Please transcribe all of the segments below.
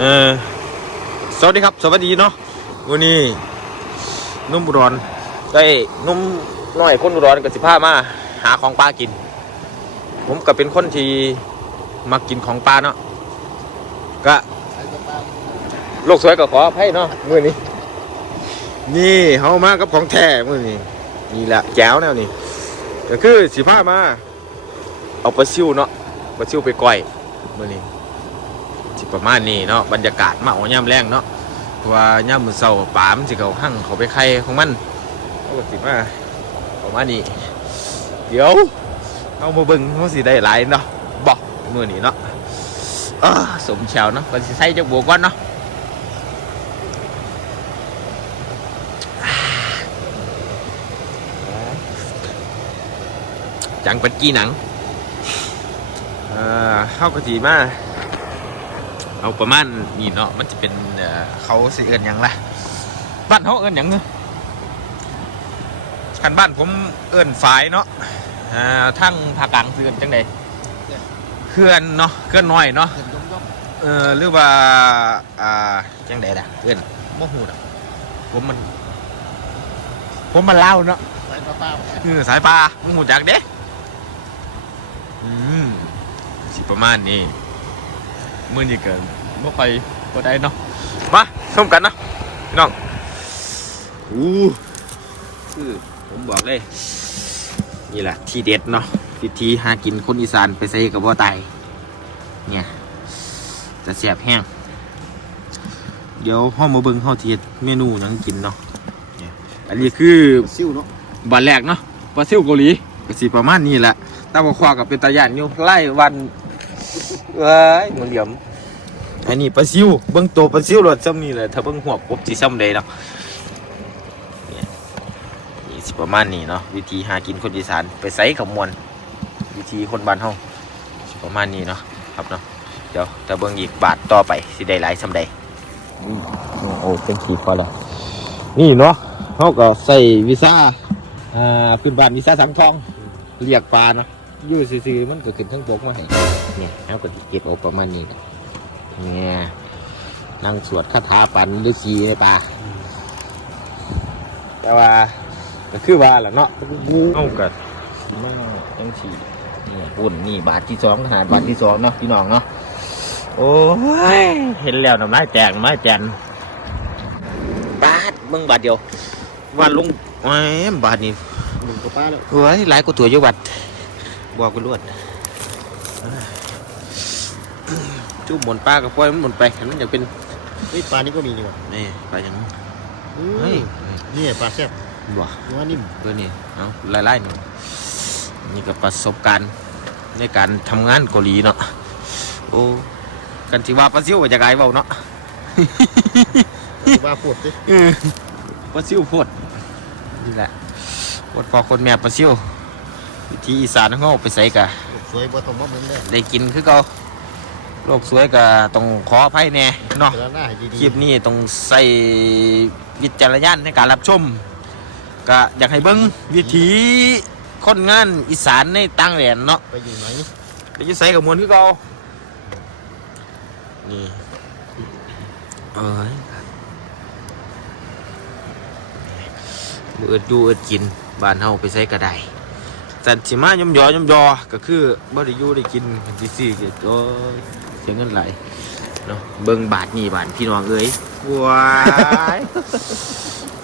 เออสวัสดีครับ สวัสดีเนาะวันนี้นุ่มอุดรได้นุ่มน้อยคนอุดรกับสิพามาหาของปลากิน ผมก็เป็นคนที่มากินของปลาเนาะก็โลกสวยก็ขออภัยเนาะมื้อนี้ นี่เฮามากับของแท้มื้อนี้นี่แหละแก้วแนวนี้ก็คือสิพามา เอาปลาซิวเนาะปลาซิวไปก้อยมื้อนี้สิ ประมาณนี้เนาะบรรยากาศมาเอาย่ำแรงเนาะเพราะว่าย่ำมือเสาปามสิเขาหั่งเขาไปไข่ของมันเอาก็สิมาประมาณนี้เดี๋ยวเอามาเบิ่งเขาสิได้หลายเนาะบอกมือนี้เนาะสมแชวเนาะก็สิใส่จักบวกก่อนเนาะจังป็นกี้หนังเอ่อเข้าก็สีมา เอาประมาณนี่เนาะมันจะเป็นเอ่อเขาสิเอินหยังล่ะบ้านเขาเอินหยังเนอะคันบ้านผมเอินฝายเนาะอ่าทั้งภาคกลางสิเอินจังใดเคลื่อนเนาะเคลื่อนน้อยเนาะเห็นยงยงเออหรือว่าอ่าจังใดล่ะเอินโมหูดอกผมมัน ผมมันเล่าวเนาะสายป้าป้าเออสายปลามึงหูจักเด้อืมสิประมาณนี้ มือนี่เกินบ่ค่อยบ่ได้เนาะมาชมกันเนาะพี่น้องอู้คือผมบอกเลย นี่แหละที่เด็ดเนาะวิธีหากินคนอีสานไปใส่กับบ่ตายเนี่ย จะแสบแห้ง เดี๋ยวห้องมาเบิ่งห้องเทียดเมนูหยังกินเนาะเนี่ยอันนี้คือซิ่วเนาะบันแรกเนาะปลาซิวเกาหลีก็สิประมาณนี้แหละตาบอควากับเป็นตาย่านอยู่ไล่วัน เอ้ยมันเหลี่ยมอันนี้ปลาซิวเบิ่งตัวปลาซิวรสซ้ำนี่แหละถ้าเบิ่งหัวกบสิซ้ำใดเนาะเนี่ยนี่สิประมาณนี้เนาะวิธีหากินคนอีสานไปใส่กับมวลวิธีคนบ้านเฮาสิประมาณนี้เนาะครับเนาะเดี๋ยวถ้าเบิ่งอีกบาทต่อไปสิได้หลายซ้ำใดอืมโอ้เป็นขีดพอแล้วนี่เนาะเฮาก็ใส่วีซ่าอ่าขึ้นบ้านมีซาสังทองเรียกปลาเนาะอ ยู่ซื่อๆมันก็ขึ้นทั้งบกมาให้เนี่ยเอาก็สิเก็บเอาประมาณนี้นะเนี่ยนั่งสวดคาถาปันฤาษีให้ปลาแต่ว่าก็คือว่าแหละเนาะเอากัดมาจังสีเนี่ยปุ่นนี่บาทที่สองขนาดบาทที่สองเนาะพี่น้องเนาะโอ้ยเห็นแล้วน้ำลายแตกน้ำลายแจนบาทมึงบาทเดียวว่าลุงแหมบาทนี่หนึ่งกับป้าแล้วเฮ้ยหลายกว่าตัวอยู่วัด บอกกูรวดจุ่มหมุนปลากับปล่อยมันหมุนไปเห็นมันอยากเป็นเฮ้ยปลานี่ก็มีนี่หว่านี่ปลาอย่างนี้อืมเฮ้ยนี่ปลาแซ่บบ่เนื้อนิ่มตัวนี้เอาไล่ๆหนึ่งนี่ก็ประสบการณ์ในการทำงานเกาหลีเนาะโอ้กันที่ว่าปลาซิวว่าจะไงเบาเนาะว่าพูดสิเออปลาซิวโพดนี่แหละโพดพอคนแม่ปลาซิว วิธีอีสานเขาเอาไปใส่กะสวยบ่ต้องมาเบิ่งได้ได้กินคือเก่าโลกสวยก็ต้องขออภัยแน่เนาะเวลาหน้าให้ดีๆคลิปนี้ต้องใส่วิจารณญาณในการรับชม ก็อยากให้เบิ้งวิถีคนงานอีสานในต่างแดนเนาะไปอยู่ไหนไปอยุ่ใส่กับมวลคือเก่านี่เอ้ยบ่เอิดดูเอิดกินบ้านเฮาไปใส่ก็ได้ สันสิมายำยอยำยอก็คือบ่ได้อยู่ได้กินสิซื้อก็โอ้ยเสียเงินหลายเนาะเบิ่งบาทนี่บาทพี่น้องเอ้ยว้าย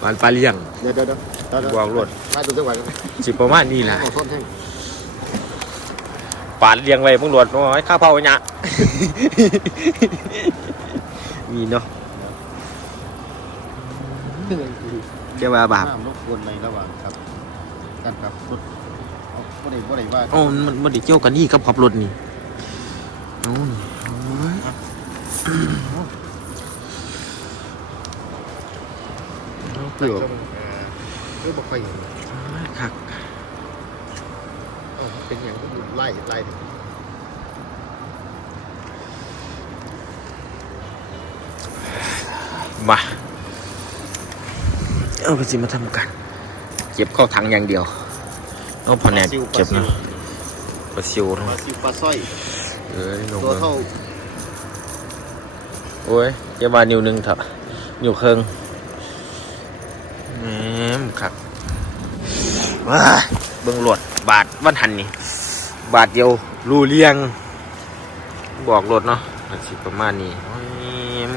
บานปลาเลี้ยงเดี๋ยวเดี๋ยวเดี๋ยวเดี๋ยวเดี๋ยวบอกรวดไล่ตัวจังหวัดกันสิประมาณนี้ล่ะเอาซ่อนแท่งปาดเลี้ยงไว้มึงรวดน้อยข้าวเผาหยะมีเนาะเจ้าว่าบาปห้ามรบกวนในระหว่างครับการขับรถเอาบ่ ได้บ่ได้ว่าโอ้มันมันได้เกี่ยวกันนี่กับขับรถนี่โอ้ยโอ้ยเอาเปลือกเออเออบ่ค่อยเห็นคักเอ้าเป็นอย่างก็ไล่ไล่มาเอาไปสิมาทำกัน เก็บเข้าถังอย่างเดียว เอาพอแนกเก็บนะปลาซิวปลานะซิวปลาสร้อยเอ้ยลงตัวเบิ่งเท่าโอ้ยเดี๋ยวมานิ้วหนึงเถอะนิ้วเครื่องแหมครับว้ายเบิ่งหลวดบาทวันหันนี่ บาทเดียวรูเลียง บอกรถเนาะอาสิประมาณนี้โอ้ย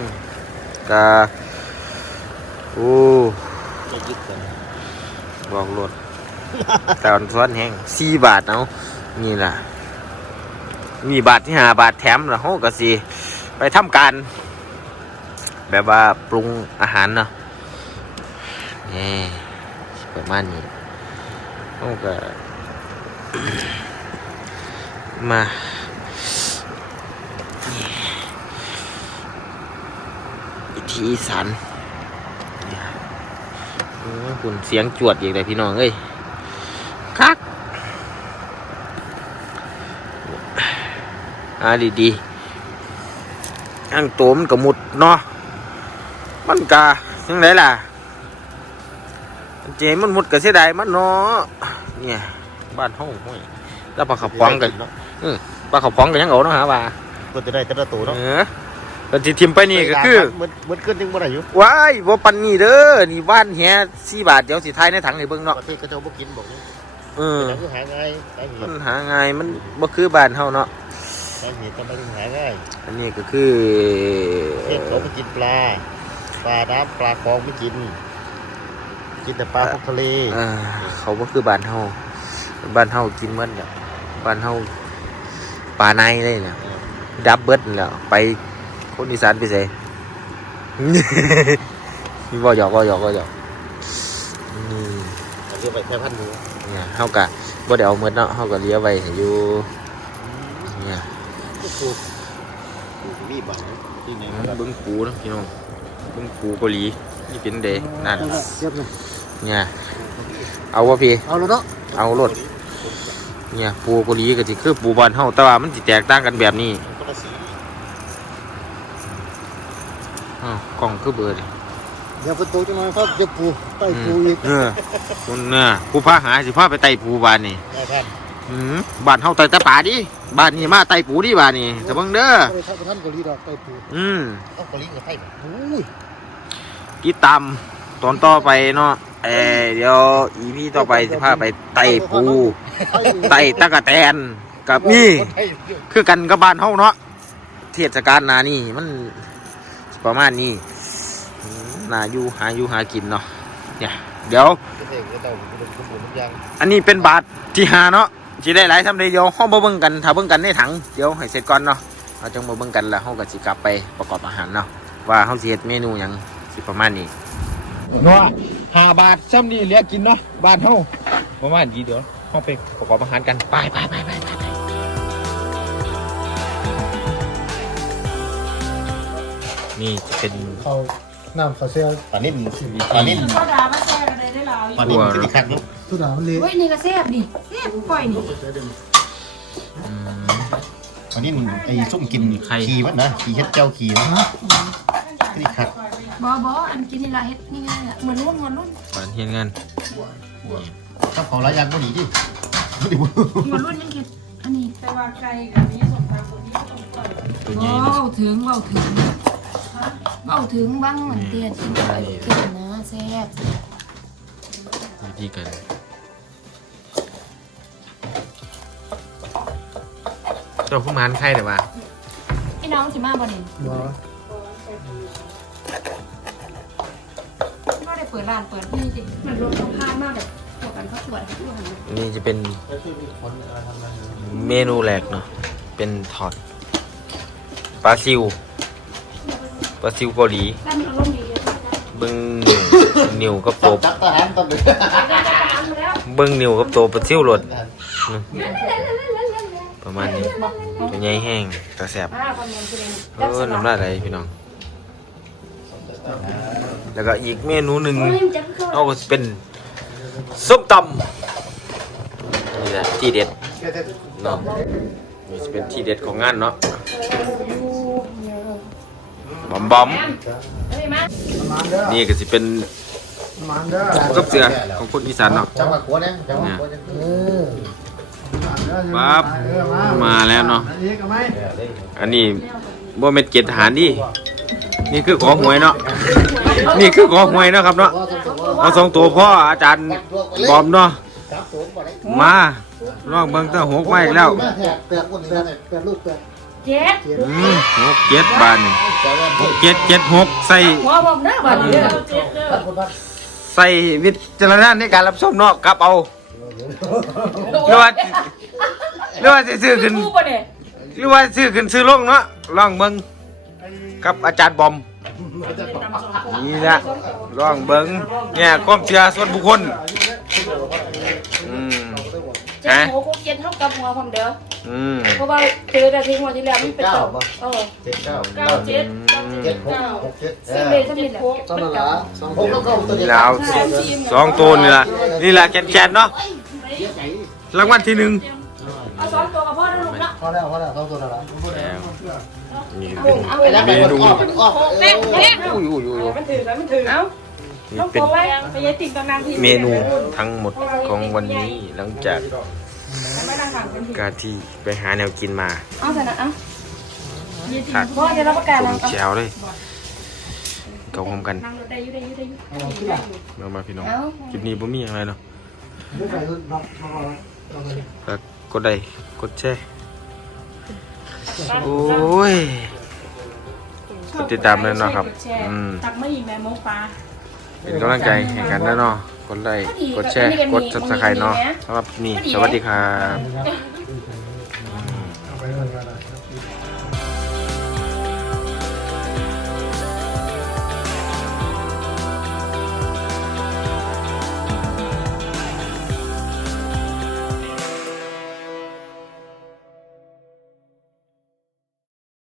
กาโอ้จะยึดกันบอกรถแตอนซ้อนแห้งสี่บาทเอานี่ล่ะ มีบาทที่หาบาทแถมล้วเขาก็สิไปทำการ แบบว่าปรุงอาหารเนาะนี่ประมาณนี้เขาก็มาวิธีอีสานโอ้คุณเสียงจวดอีกเลยพี่น้องเอ้ยคักอ่าดีดีๆอังตัวมันก็มุดเนาะมันกะยังไงล่ะอันเจมันมุดก็เสียดายมันเนาะเนี่ยบ้านห้องห้วยแล้วปลาขับฟองกันเนาะปลาขับฟองกันยังเอาเนาะฮะว่าก็จะได้แต่ละตัวเนาะเออเป็นที่ทิมไปนี่ก็คือเหมือนเหมือนขึ้นยังบ่ได้อยู่ว้ายบ่ปันนี่เด้อนี่บ้านแฮสี่บาทเดี๋ยวสิทายในถังให้เบิ่งเนาะประเทศก็จะบ่กินบอกนี่เออแต่ก็หาง่ายสาเหมัตุนหาง่ายมันบ่คือบ้านเฮาเนาะ สาเหตุทำไมถึงหาง่ายอันนี้ก็คือเช่นเขาไปกินปลา ปลาน้ำปลาคลองไม่กิน กินแต่ปลาพวกทะเลเออเขาบ่คือบ้านเฮาบ้านเฮากินหมันแล้วบ้านเฮาปลาในเลยเนี่ยดับเบิดแล้วไปคนอีสานไปไสมีบ่หยอกบ่หยอกบ่หยอกนี่อันนี้ไปแค่พันหมูเนี่ยเฮากะบ่ได้เอาหมดเนาะเฮาก็เหลี้ยไว้ให้อยู่เนี่ยก็ ปูปูมีบังที่ไหนเบิ้งปูนะพี่น้องเบิ้งปูเกาหลีนี่เป็นเดนั่นเทียบเลยเนี่ยเอาวะพี่เอาแล้วเนาะเอารถเนี่ยปูเกาหลีก็สิคือปูบ้านเฮาแต่ว่ามันสิแตกต่างกันแบบนี้คนละสีอ้าวกล้องคือเบอร์ดิเดี๋ยวฝนตกจะมาครับจะปลูกใต้ปลูกอีกเออคุณเนี่ยผู้พาหาสิพาไปไต่ปูบานนี่ บ้านเฮาไต่แต่ป่าดิบ้านนี้มาไต่ปูดิบ้านนี่แต่เบิ่งเด้อก็เลยท่านท่านเกาหลีดอกใต้ปลูกอืมเอาเกาหลีกับไทยโอ้ยติดตามตอนต่อไปเนาะเออเดี๋ยวอีพีต่อไปสิพาไปไต่ปูไต่ตะกะแตนกับนี่คนไทยเยอะคือกันกับบ้านเฮาเนาะเทศกาลหนานี่มันประมาณนี้อืมนาอยู่หาอยู่หากินเนาะเนี่ยเดี๋ยวก็เด็กก็ต้องอุดมสมบูรณ์ทุกอย่างอันนี้เป็นบาทที่หาเนาะ ที่ได้หลายทำได้เดียวห้องมาเบิ่งกันถ้าเบิ่งกันในถังเดี๋ยวให้เสร็จก่อนเนาะเราจังมาเบิ่งกันแล้วเฮาก็สิกลับไปประกอบอาหารเนาะว่าเฮาสิเฮ็ดเมนูหยังสิประมาณนี้เนาะห้าบาทซ้ำนี่เหลือกินเนาะบานเฮาประมาณนี้เดี๋ยวเฮาไปประกอบอาหารกันไปไปไปไปไปนี่จะเป็นเขาน้ำเขาเซลปลานิ่มปลานิ่มโซดามาแช่กันเลยได้แล้วปลานิ่มคือที่คัดเนาะสุดามันเละเฮ้ยนี่ก็แซ่บดิแซ่บปล่อยนี่อืมปลานิ่มไอ้ส้มกินไข่ ขี่มันนะขี่เฮ็ดเจ้าขี่นะที่คัดบอบออันกินนี่ละเฮ็ดนี่ไงล่ะเหมือนรุ่นเหมือนรุ่นก่อนเฮ็ดงานถ้าเขาหลายอย่างก็ดีดิบ่ดีบ่เหมือนรุ่นยังคิดอันนี้แต่ว่าไก่กับนี้สมตำคนนี้สมตำตัวใหญ่ว้าเนาะวถึงว้าวถึงว้าวถึงบ้างเหมือนเตียนกินไปเตียนนะแซ่บวิธีการ เจ้าผู้มานไข่แต่ว่าไอ้น้องสิมาบ่เนี่ยบ่ก็ได้เปิดร้านเปิดนี่จิมันรถเขาพานมากแบบพวกกันเขาตรวจให้ด้วยนี่จะเป็นเมนูแรกเนาะเป็นทอดปลาซิวปลาซิวเกาหลีแล้วมันอารมณ์ดีเลยเบิ้งนิ้วกับโตจับทหารตอนนี้เบิ้งนิ้วกับโตปลาซิวหลด ประมาณนี้ตัวใหญ่แห้งกระแสบอ่าคนเรียนคือเรียนเออน้ำลายไหลพี่น้อง แล้วก็อีกเมนูหนึ่งโอ้ยมันจะเข้าเอาก็เป็นส้มตำนี่แหละที่เด็ดเนาะนี่จะเป็นที่เด็ดของงานเนาะบอมบอมเฮ้ยมามันเด้อนี่ก็จะเป็นมันเด้อหมูกับเสือของคนอีสานเนาะจังหวะหัวเนี่ยจังหวะหัวเนี่ยเออมันเด้อ ปั๊บเออมาแล้วเนาะอันนี้ก็ไหมอันนี้บ่เม็ดเกณฑ์ทหารดินี่คือขอหวยเนาะนี่คือขอหวยเนาะครับเนาะเอาสองตัวพ่ออาจารย์บอมเนาะครับผมบ่ได้มาลองเบิ่งตั้งหกไม้แล้วแปดแปดคนแปดแปดลูกแปดเจ็ดอืมหกเจ็ดบาทนี่แต่ว่าหกเจ็ดเจ็ดหกใส่หัวผมหน้าบ้านเด้อเจ็ดเด้อพันคนพันใส่วิจารณญาณในการรับชมเนาะกลับเอาหรือว่า หรือว่าสิซื้อขึ้นกูปะเนี่ยหรือว่าซื้อขึ้นซื้อลงเนาะลองเบิ่งกับอาจารย์บอม นี่ละลองเบิ่งเนี่ยความเชื่อส่วนบุคคลอืมเจ็ดหัวกูเจ็ดเท่ากับหัวผมเด้ออืมเพราะว่าเจอแต่ทิ้งหัวที่แล้วมันเป็นต่อเออเจ็ดเก้าเก้าเจ็ดเก้าเจ็ดเจ็ดหกเก้าหกเจ็ดซึ่งเลยถ้ามีแหละตอนนั้นละสองหกแล้วก็ตัวเดีนี่ยวละเอาสองตัวนี่ละนี่ละแกนๆเนาะรางวัลที่หนึ่งเอา สองตัวกับพ่อได้ลูกเนาะพอแล้วพอแล้วสองตัวละนี่เอาเป็นเอาไปแล้วเมนูออกออกแม่แม่อุ้ยอุ้ยอุ้ยอุ้ยมันถือแล้วมันถือเอานี่ต้องเป็นโกไว้ไปยัยติ่งตำนานที่เมนูทั้งหมดของวันนี้หลังจากไม่นั่งห่างกันทีการที่ไปหาแนวกินมาเอาเถอะนะเอายัยติ่งถักพ่อจะรับประกันต้แล้วมแจวเลยเกาพร้อมกันนั่งรถได้ยุ่ได้ยุ่ได้ยุ่เอาที่ละเรามาพี่น้องเอาคลิปนี้บ่มีอะไรเนาะไม่ใส่รุ่นนับมาก่ อนเอาเลยแล้วกดได้กดแชร์โอ้ย กดติดตามด้วยนะครับอืม ตักไม่ยิงแม่มกปลาเป็นกำลังใจให้กันนะเนาะกดไลค์กดแชร์กด subscribe เนาะสำหรับคลิปนี้สวัสดีครับเ